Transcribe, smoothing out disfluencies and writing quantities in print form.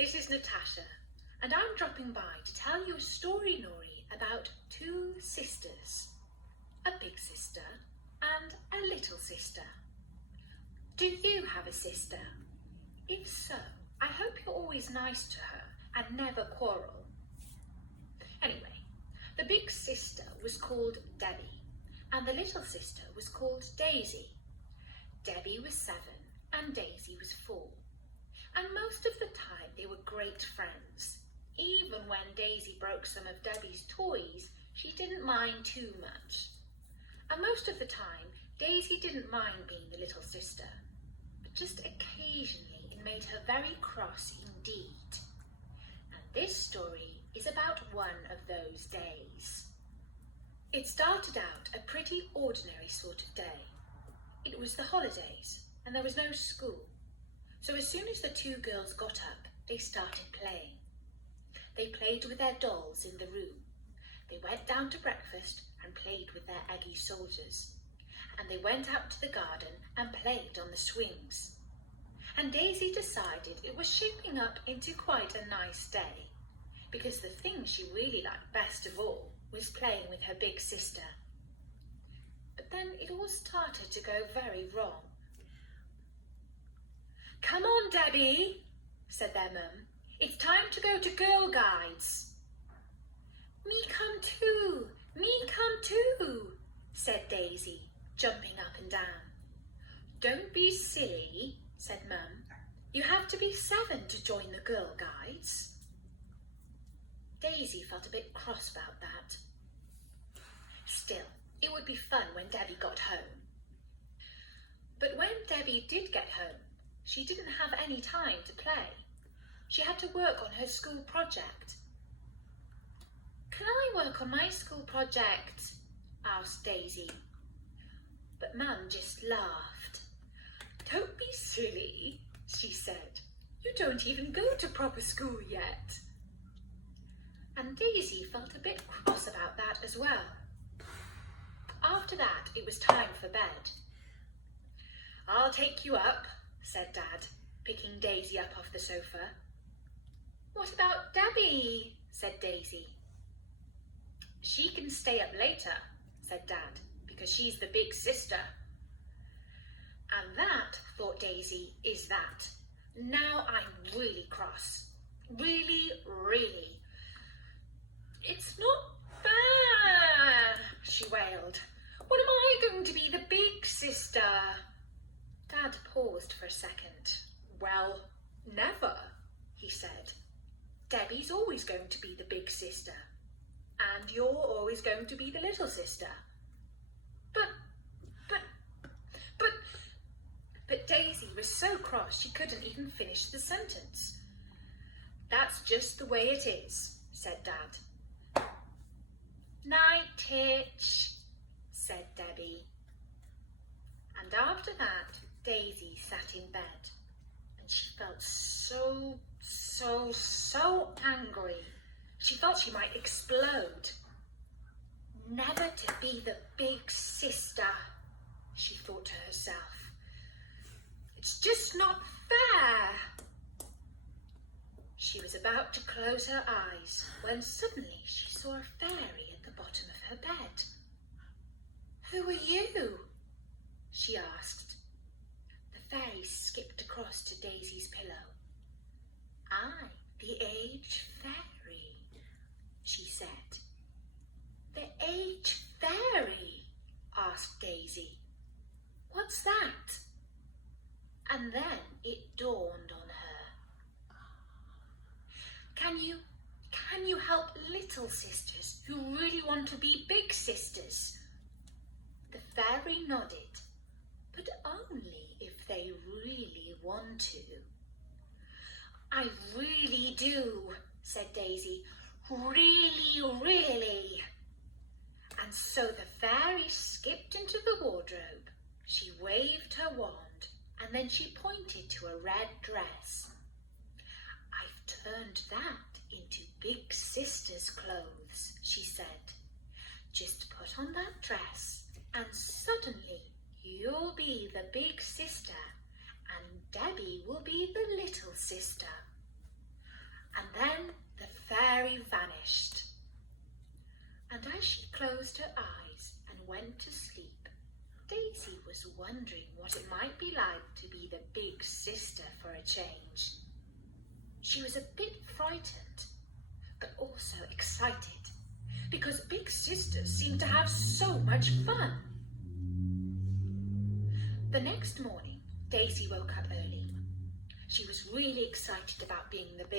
this is Natasha, and I'm dropping by to tell you a story Nori about two sisters, a big sister and a little sister. Do you have a sister? If so, I hope you're always nice to her and never quarrel. Anyway, the big sister was called Debbie and the little sister was called Daisy. Debbie was 7 and Daisy was 4. And most of the time they were great friends. Even when Daisy broke some of Debbie's toys, she didn't mind too much. And most of the time, Daisy didn't mind being the little sister, but just occasionally it made her very cross indeed. And this story is about one of those days. It started out a pretty ordinary sort of day. It was the holidays and there was no school. So as soon as the two girls got up, they started playing. They played with their dolls in the room. They went down to breakfast and played with their eggy soldiers. And they went out to the garden and played on the swings. And Daisy decided it was shaping up into quite a nice day, because the thing she really liked best of all was playing with her big sister. But then it all started to go very wrong. "Come on, Debbie," said their mum. "It's time to go to Girl Guides." "Me come too, me come too," said Daisy, jumping up and down. "Don't be silly," said Mum. "You have to be 7 to join the Girl Guides." Daisy felt a bit cross about that. Still, it would be fun when Debbie got home. But when Debbie did get home, she didn't have any time to play. She had to work on her school project. "Can I work on my school project?" asked Daisy. But Mum just laughed. "Don't be silly," she said. "You don't even go to proper school yet." And Daisy felt a bit cross about that as well. After that, it was time for bed. "I'll take you up," said Dad, picking Daisy up off the sofa. "What about Debbie?" said Daisy. "She can stay up later," said Dad, "because she's the big sister." And that, thought Daisy, is that. Now I'm really cross. Really, really. "It's not fair," she wailed. "What am I going to be, the big sister?" Dad paused for a second. "Well, never," he said. "Debbie's always going to be the big sister, and you're always going to be the little sister." But Daisy was so cross she couldn't even finish the sentence. "That's just the way it is," said Dad. "Night, Titch," said Debbie. And after that, Daisy sat in bed, and she felt so angry. She felt she might explode. Never to be the big sister, she thought to herself. "It's just not fair." She was about to close her eyes when suddenly she saw a fairy at the bottom of her bed. "Who are you?" she asked. The fairy skipped across to Daisy's pillow. "I, the Age Fairy," she said. "The Age Fairy?" asked Daisy. "What's that?" And then it dawned on her. Can you help little sisters who really want to be big sisters?" The fairy nodded, but only if they really want to. "I really do," said Daisy. "Really, really." And so the fairy skipped into the wardrobe. She waved her wand and then she pointed to a red dress. "I've turned that into big sister's clothes," she said. "Just put on that dress and suddenly you'll be the big sister and Debbie will be the little sister." And then the fairy vanished. And as she closed her eyes and went to sleep, Daisy was wondering what it might be like to be the big sister for a change. She was a bit frightened, but also excited, because big sisters seemed to have so much fun. The next morning, Daisy woke up early. She was really excited about being the big